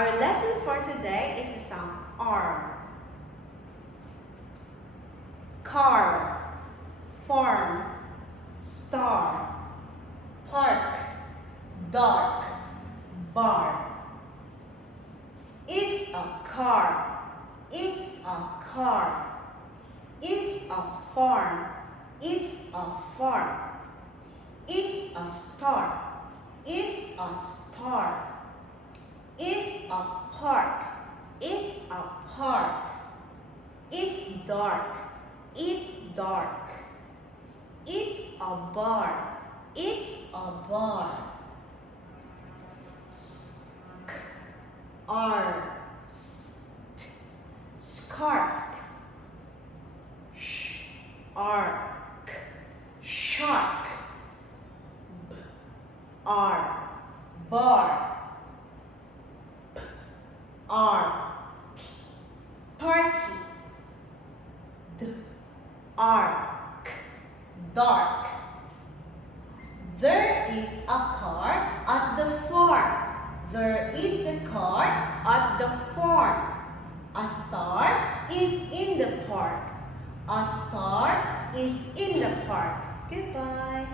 Our lesson for today is the sound R. Car, farm, star, park, dark, bar. It's a car, it's a car. It's a farm, it's a farm. It's a star, it's a star. It's a park, it's a park. It's dark, it's dark. It's a bar, it's a bar. Scarfed. Ark, shark. Bar. Party. Ark, dark. There is a car at the farm. There is a car at the farm. A star is in the park. A star is in the park. Goodbye.